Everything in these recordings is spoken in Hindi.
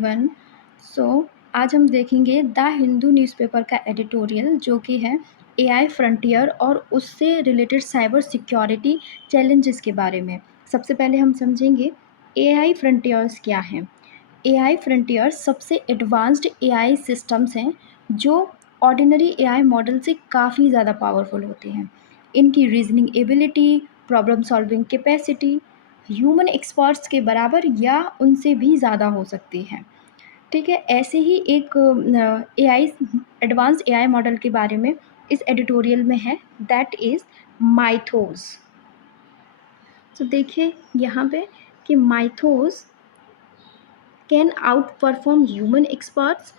वन सो आज हम देखेंगे द हिंदू न्यूज़पेपर का एडिटोरियल जो कि है एआई फ्रंटियर और उससे रिलेटेड साइबर सिक्योरिटी चैलेंजेस के बारे में। सबसे पहले हम समझेंगे एआई फ्रंटियर्स क्या हैं। एआई फ्रंटियर्स सबसे एडवांस्ड एआई सिस्टम्स हैं जो ऑर्डिनरी एआई मॉडल से काफ़ी ज़्यादा पावरफुल होते हैं। इनकी reasoning ability, problem solving capacity human experts के बराबर या उनसे भी ज़्यादा हो सकती है। ठीक है, ऐसे ही एक एआई एडवांस एआई मॉडल के बारे में इस एडिटोरियल में है, दैट इज़ माइथोस। तो देखिए यहाँ पे कि Mythos can outperform human experts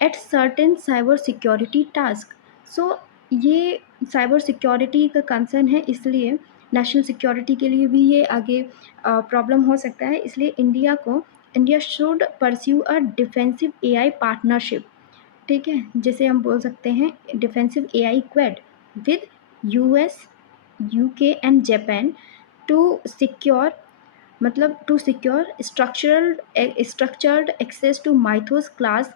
at certain cyber security task. So ये साइबर सिक्योरिटी का कंसर्न है, इसलिए नेशनल सिक्योरिटी के लिए भी ये आगे प्रॉब्लम हो सकता है। इसलिए India should pursue a defensive AI partnership. ठीक है, जिसे हम बोल सकते हैं defensive AI quad with US, UK and Japan to secure to secure structured access to Mythos class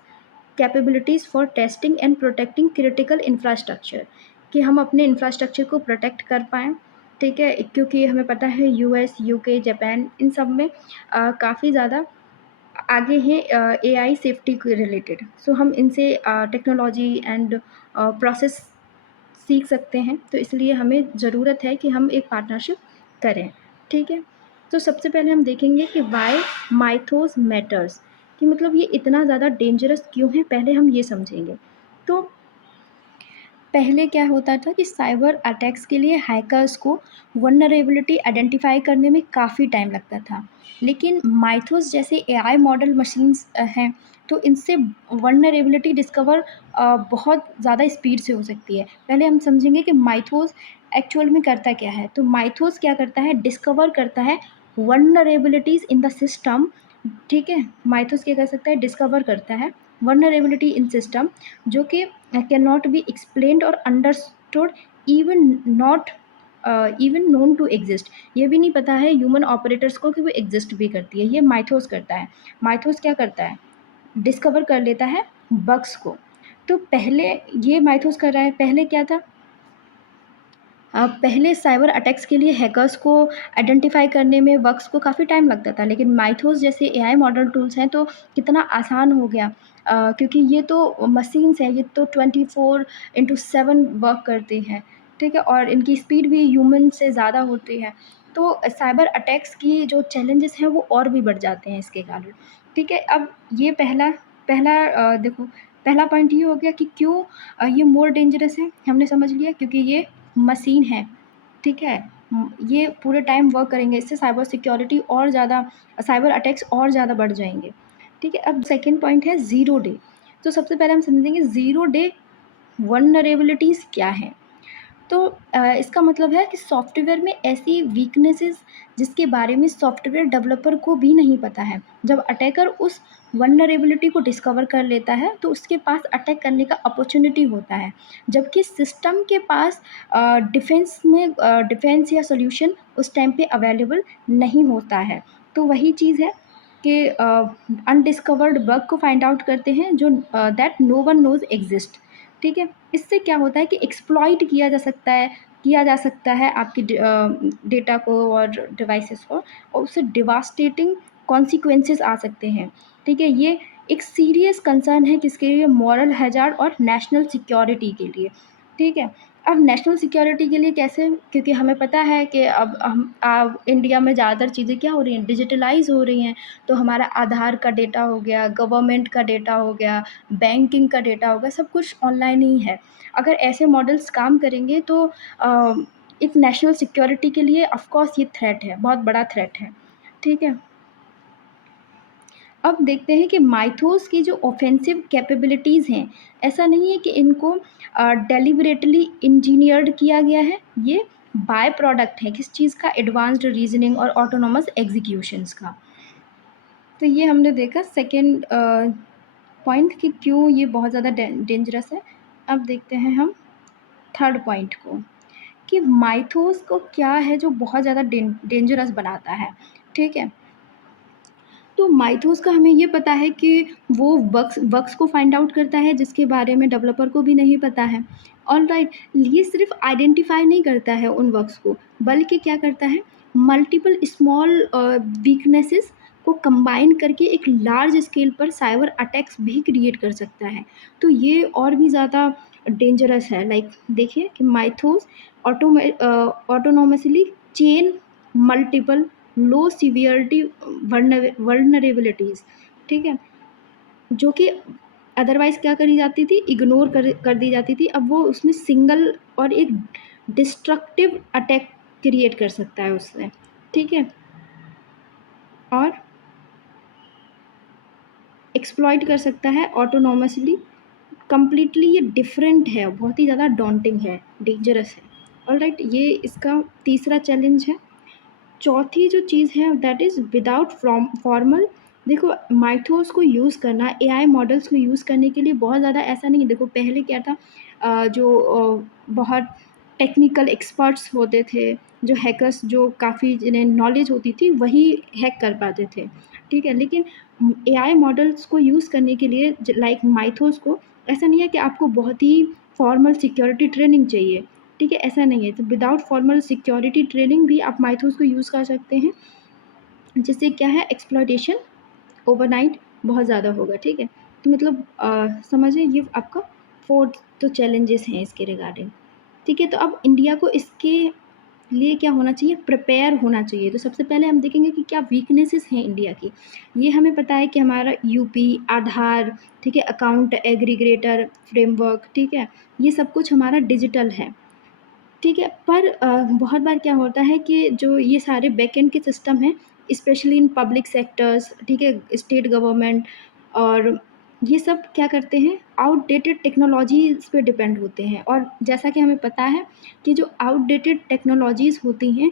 capabilities for testing and protecting critical infrastructure, कि हम अपने इंफ्रास्ट्रक्चर को प्रोटेक्ट कर पाएँ। ठीक है, क्योंकि हमें पता है यूएस, यूके, जापान इन सब में काफ़ी ज़्यादा आगे हैं एआई सेफ्टी के रिलेटेड। सो हम इनसे टेक्नोलॉजी एंड प्रोसेस सीख सकते हैं, तो इसलिए हमें ज़रूरत है कि हम एक पार्टनरशिप करें। ठीक है, तो सबसे पहले हम देखेंगे कि वाई माइथोस मैटर्स, कि मतलब ये इतना ज़्यादा डेंजरस क्यों है, पहले हम ये समझेंगे। तो पहले क्या होता था कि साइबर अटैक्स के लिए हैकर्स को वल्नरेबिलिटी आइडेंटिफाई करने में काफ़ी टाइम लगता था, लेकिन माइथोस जैसे एआई मॉडल मशीन्स हैं, तो इनसे वल्नरेबिलिटी डिस्कवर बहुत ज़्यादा स्पीड से हो सकती है। पहले हम समझेंगे कि माइथोस एक्चुअल में करता क्या है। तो माइथोस क्या करता है, डिस्कवर करता है वल्नरेबिलिटीज़ इन द सिस्टम। ठीक है, माइथोस क्या कर सकता है, डिस्कवर करता है वल्नरेबिलिटी इन सिस्टम जो कि कैन नॉट बी एक्सप्लेन्ड और understood, even not even known to exist. ये भी नहीं पता है ह्यूमन ऑपरेटर्स को कि वो एग्जिस्ट भी करती है, ये माइथोस करता है। माइथोस क्या करता है, डिस्कवर कर लेता है बग्स को। तो पहले ये माइथोस कर रहा है, पहले क्या था, पहले साइबर अटैक्स के लिए हैकर्स को आइडेंटिफाई करने में बग्स को काफ़ी टाइम लगता था, लेकिन माइथोस जैसे एआई मॉडल टूल्स हैं तो कितना आसान हो गया, क्योंकि ये तो मशीन्स हैं, ये तो 24/7 वर्क करती हैं। ठीक है, और इनकी स्पीड भी ह्यूमन से ज़्यादा होती है, तो साइबर अटैक्स की जो चैलेंजेस हैं वो और भी बढ़ जाते हैं इसके कारण। ठीक है, अब ये पहला पहला देखो, पहला पॉइंट ये हो गया कि क्यों ये मोर डेंजरस है, हमने समझ लिया क्योंकि ये मशीन है। ठीक है, ये पूरे टाइम वर्क करेंगे, इससे साइबर सिक्योरिटी और ज़्यादा, साइबर अटैक्स और ज़्यादा बढ़ जाएंगे। ठीक है, अब सेकेंड पॉइंट है ज़ीरो डे। तो सबसे पहले हम समझेंगे ज़ीरो डे वल्नरेबिलिटीज़ क्या है। तो इसका मतलब है कि सॉफ्टवेयर में ऐसी वीकनेसेस जिसके बारे में सॉफ्टवेयर डेवलपर को भी नहीं पता है, जब अटैकर उस वल्नरेबिलिटी को डिस्कवर कर लेता है तो उसके पास अटैक करने का अपॉर्चुनिटी होता है, जबकि सिस्टम के पास डिफेंस या सॉल्यूशन उस टाइम पे अवेलेबल नहीं होता है। तो वही चीज़ है कि अनडिस्कवर्ड बग को फाइंड आउट करते हैं जो that no one knows exist. ठीक है, इससे क्या होता है कि एक्सप्लॉइट किया जा सकता है आपकी डेटा को और डिवाइसेस को, और उससे डिवास्टेटिंग कॉन्सिक्वेंसेस आ सकते हैं। ठीक है, ये एक सीरियस कंसर्न है किसके लिए, मॉरल हैजार्ड और नेशनल सिक्योरिटी के लिए। ठीक है, अब नेशनल सिक्योरिटी के लिए कैसे, क्योंकि हमें पता है कि अब इंडिया में ज़्यादातर चीज़ें क्या हो रही हैं, डिजिटलाइज हो रही हैं। तो हमारा आधार का डेटा हो गया, गवर्नमेंट का डेटा हो गया, बैंकिंग का डेटा हो गया, सब कुछ ऑनलाइन ही है। अगर ऐसे मॉडल्स काम करेंगे तो एक नेशनल सिक्योरिटी के लिए ऑफ कोर्स ये थ्रेट है, बहुत बड़ा थ्रेट है। ठीक है, अब देखते हैं कि माइथोस की जो ऑफेंसिव कैपेबिलिटीज़ हैं, ऐसा नहीं है कि इनको डेलिबरेटली इंजीनियर्ड किया गया है, ये बाय प्रोडक्ट है किस चीज़ का, एडवांस्ड रीजनिंग और ऑटोनोमस एग्जीक्यूशंस का। तो ये हमने देखा सेकेंड पॉइंट कि क्यों ये बहुत ज़्यादा डेंजरस है। अब देखते हैं हम थर्ड पॉइंट को, कि माइथोस को क्या है जो बहुत ज़्यादा डेंजरस बनाता है। ठीक है, तो माइथोस का हमें ये पता है कि वो बग्स को फाइंड आउट करता है जिसके बारे में डेवलपर को भी नहीं पता है। ऑलराइट, ये सिर्फ आइडेंटिफाई नहीं करता है उन बग्स को, बल्कि क्या करता है, मल्टीपल स्मॉल वीकनेसेस को कंबाइन करके एक लार्ज स्केल पर साइबर अटैक्स भी क्रिएट कर सकता है। तो ये और भी ज़्यादा डेंजरस है। लाइक देखिए कि माइथोस ऑटोनोमसली चेन मल्टीपल लो सीवियरिटी वर्नरेबिलिटीज़, ठीक है, जो कि अदरवाइज़ क्या करी जाती थी, इग्नोर कर दी जाती थी। अब वो उसमें सिंगल और एक डिस्ट्रक्टिव अटैक क्रिएट कर सकता है उससे, ठीक है, और एक्सप्लॉइट कर सकता है ऑटोनॉमसली। कंप्लीटली ये डिफरेंट है, बहुत ही ज़्यादा डॉन्टिंग है, डेंजरस है। ऑलराइट, ये इसका तीसरा चैलेंज है। चौथी जो चीज़ है दैट इज़ विदाउट फॉर्मल। देखो, माइथोस को यूज़ करना, एआई मॉडल्स को यूज़ करने के लिए बहुत ज़्यादा ऐसा नहीं है। देखो पहले क्या था, बहुत टेक्निकल एक्सपर्ट्स होते थे, जो हैकर्स, जो काफ़ी जिन्हें नॉलेज होती थी वही हैक कर पाते थे, ठीक है। लेकिन एआई मॉडल्स को यूज़ करने के लिए लाइक माइथोस को, ऐसा नहीं है कि आपको बहुत ही फॉर्मल सिक्योरिटी ट्रेनिंग चाहिए, ठीक है, ऐसा नहीं है। तो विदाउट फॉर्मल सिक्योरिटी ट्रेनिंग भी आप माइथोस को यूज़ कर सकते हैं, जिससे क्या है, एक्सप्लॉयटेशन ओवरनाइट बहुत ज़्यादा होगा, ठीक है। तो मतलब समझिए ये आपका फोर्थ तो चैलेंजेस हैं इसके रिगार्डिंग, ठीक है। तो अब इंडिया को इसके लिए क्या होना चाहिए, प्रिपेयर होना चाहिए। तो सबसे पहले हम देखेंगे कि क्या वीकनेसेस हैं इंडिया की। ये हमें पता है कि हमारा यूपी आधार, ठीक है, अकाउंट एग्रीगेटर फ्रेमवर्क, ठीक है, ये सब कुछ हमारा डिजिटल है, ठीक है। पर बहुत बार क्या होता है कि जो ये सारे बैकएंड के सिस्टम हैं, स्पेशली इन पब्लिक सेक्टर्स, ठीक है, स्टेट गवर्नमेंट, और ये सब क्या करते हैं, आउटडेटेड टेक्नोलॉजीज़ पे डिपेंड होते हैं। और जैसा कि हमें पता है कि जो आउटडेटेड टेक्नोलॉजीज़ होती हैं,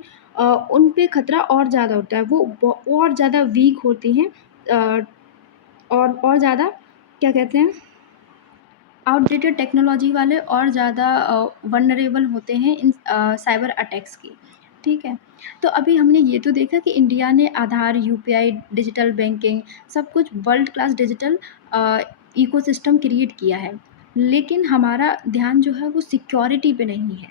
उन पे खतरा और ज़्यादा होता है, वो और ज़्यादा वीक होती हैं, अ, और ज़्यादा क्या कहते हैं, आउटडेटेड टेक्नोलॉजी वाले और ज़्यादा वल्नरेबल होते हैं इन साइबर अटैक्स की, ठीक है। तो अभी हमने ये तो देखा कि इंडिया ने आधार, यूपीआई, डिजिटल बैंकिंग, सब कुछ world class digital ecosystem create किया है, लेकिन हमारा ध्यान जो है वो सिक्योरिटी पे नहीं है।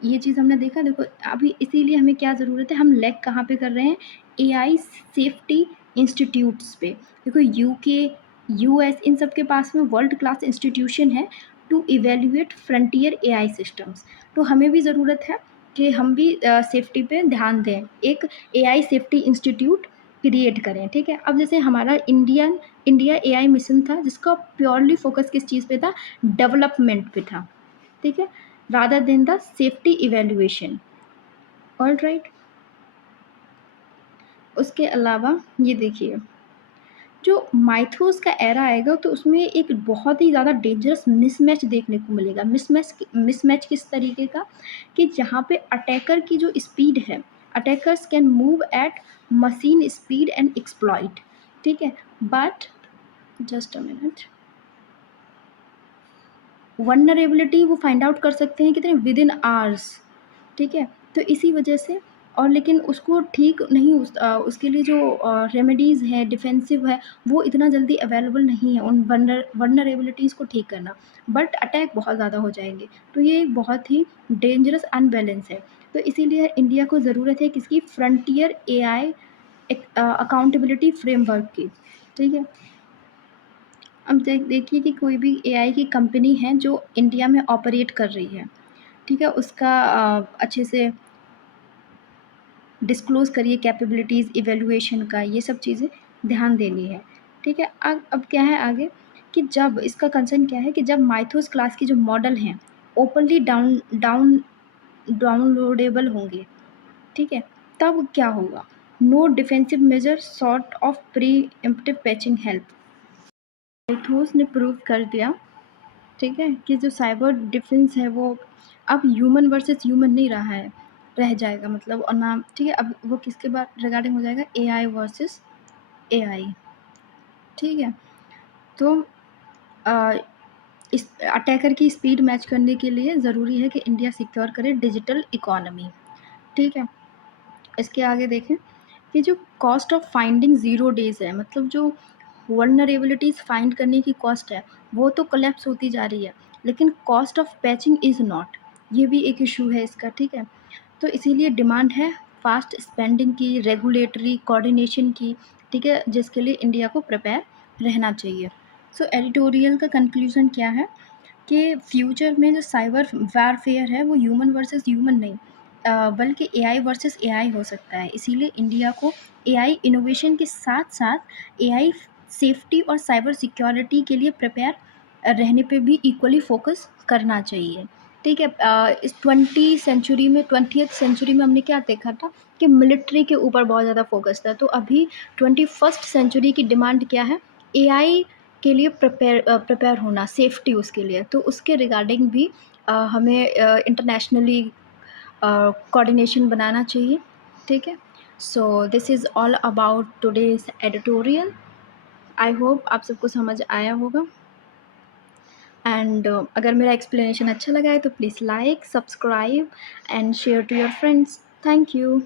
ये चीज़ हमने देखा। देखो अभी इसीलिए हमें क्या ज़रूरत है, हम लैग कहाँ पे कर रहे हैं, एआई सेफ्टी इंस्टीट्यूट्स पे। देखो यूके, यूएस, इन सब के पास में वर्ल्ड क्लास इंस्टीट्यूशन है to evaluate frontier AI systems. तो हमें भी ज़रूरत है कि हम भी सेफ्टी पे ध्यान दें, एक एआई सेफ्टी इंस्टीट्यूट क्रिएट करें, ठीक है। अब जैसे हमारा इंडिया एआई मिशन था, जिसका प्योरली फोकस किस चीज़ पे था, डेवलपमेंट पे था, ठीक है, rather than the safety evaluation, all right। उसके अलावा ये देखिए, जो माइथोस का एरा आएगा तो उसमें एक बहुत ही ज़्यादा डेंजरस मिसमैच देखने को मिलेगा। मिसमैच किस तरीके का, कि जहाँ पे अटैकर की जो स्पीड है, attackers can move at machine speed and exploit, ठीक है, but just a minute, vulnerability वो फाइंड आउट कर सकते हैं कितने, विद इन आवर्स, ठीक है। तो इसी वजह से, और लेकिन उसको ठीक नहीं, उसके लिए जो रेमेडीज़ है, डिफेंसिव है, वो इतना जल्दी अवेलेबल नहीं है उन वल्नरेबिलिटीज़ को ठीक करना, बट अटैक बहुत ज़्यादा हो जाएंगे। तो ये बहुत ही डेंजरस अनबैलेंस है। तो इसीलिए इंडिया को ज़रूरत है किसकी, फ्रंटियर एआई अकाउंटेबिलिटी फ्रेमवर्क की, ठीक है। अब देखिए कि कोई भी एआई की कंपनी है जो इंडिया में ऑपरेट कर रही है, ठीक है, उसका अच्छे से डिस्क्लोज़ करिए कैपेबिलिटीज़, इवैल्यूएशन का, ये सब चीज़ें ध्यान देनी है, ठीक है। अब क्या है आगे, कि जब इसका कंसर्न क्या है कि जब माइथोस क्लास की जो मॉडल हैं ओपनली डाउनलोडेबल होंगे, ठीक है, तब क्या होगा, no defensive measure sort of pre emptive patching help. Mythos ने प्रूव कर दिया, ठीक है, कि जो साइबर डिफेंस है वो अब ह्यूमन वर्सेस ह्यूमन नहीं रहा है, रह जाएगा, मतलब, और नाम, ठीक है, अब वो किसके बाद रिगार्डिंग हो जाएगा, एआई वर्सेस एआई, ठीक है। तो आ, इस अटैकर की स्पीड मैच करने के लिए ज़रूरी है कि इंडिया सिक्योर करे डिजिटल इकोनॉमी, ठीक है। इसके आगे देखें कि जो कॉस्ट ऑफ फाइंडिंग 0 डेज़ है, मतलब जो वल्नरेबिलिटीज़ फाइंड करने की कॉस्ट है, वो तो कोलैप्स होती जा रही है, लेकिन cost of patching is not. ये भी एक इश्यू है इसका, ठीक है? तो इसीलिए डिमांड है फास्ट स्पेंडिंग की, रेगुलेटरी कोऑर्डिनेशन की, ठीक है? जिसके लिए इंडिया को प्रिपेयर रहना चाहिए। सो एडिटोरियल का कंक्लूज़न क्या है कि फ्यूचर में जो साइबर वारफेयर है वो ह्यूमन वर्सेस ह्यूमन नहीं, बल्कि एआई वर्सेस एआई हो सकता है। इसीलिए इंडिया को एआई इनोवेशन के साथ साथ एआई सेफ्टी और साइबर सिक्योरिटी के लिए प्रिपेयर रहने पे भी इक्वली फोकस करना चाहिए, ठीक है? इस 20th सेंचुरी में हमने क्या देखा था कि मिलिट्री के ऊपर बहुत ज़्यादा फोकस था, तो अभी 21st सेंचुरी की डिमांड क्या है? एआई के लिए प्रिपेयर होना, सेफ्टी उसके लिए, तो उसके रिगार्डिंग भी हमें इंटरनेशनली कोऑर्डिनेशन बनाना चाहिए, ठीक है? So this is all about today's editorial. I hope आप सबको समझ आया होगा, एंड अगर मेरा एक्सप्लेनेशन अच्छा लगा है तो please like, subscribe and share to your friends. Thank you.